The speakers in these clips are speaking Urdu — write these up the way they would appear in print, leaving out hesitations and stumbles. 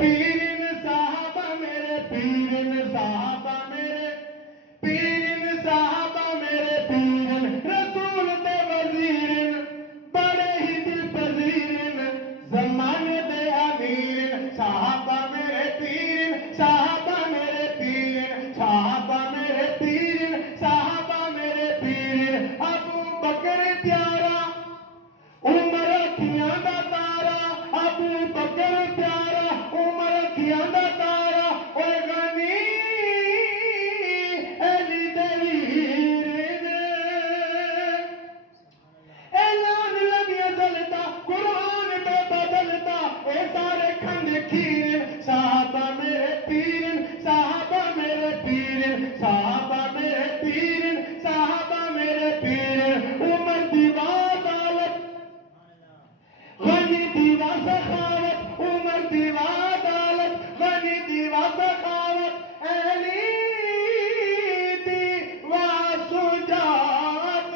پیرن صحابہ میرے پیرن صحابہ میرے پیرن صحابہ میرے پیرن رسول دے وزیرن بڑے ہی دل پذیرن زمانے دے امیرن صحابہ میرے پیرن صحابہ میرے پیرن صحابہ میرے پیرن صحابہ میرے پیرن ابو بکر پیارا عمر اکھیاں دا تارا ابو بکر پیارا عمر اکھیاں دا تارا اوے غنی علی دے ویرن اعلان لگیا جلتا قرآن پہ بدلتا اے سارے کھنڈ کھیرن صحابہ میرے پیرن صحابہ میرے پیرن صحابہ میرے پیرن صحابہ میرے پیرن عمر دیوا عدالت غنی دیوا سخاوت عمر دیوا عدالت غنی دیوا سخاوت علی دیوا شجاعت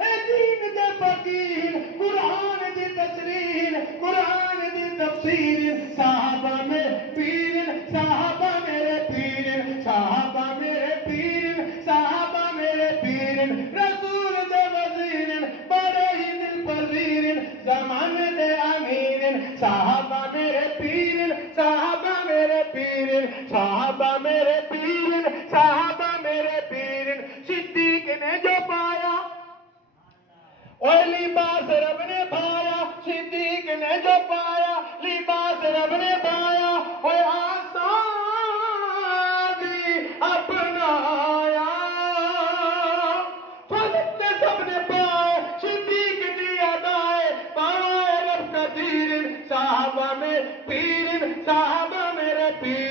اے دین دے فقیر قرآن دی تشریح قرآن دی تفسیر صحابہ میرے پیرن صحابہ میرے پیرن صحابہ میرے پیرن صحابہ میرے پیرن رسول دے وزیرن بڑے ہی دل پذیرن زمانے دے امیرن صحابہ میرے پیرن صحابہ میرے پیرن صحابہ میرے پیرن صحابہ میرے پیرن صدیق نے جو پایا اور لباس رب نے پایا صدیق نے جو پایا لباس رب نے پایا اور آسانی اپنایا فضل نے سب نے پائے صدیق دی ادائے پائے رب کا دین صحابہ میں پیرن صحابہ میرے پیر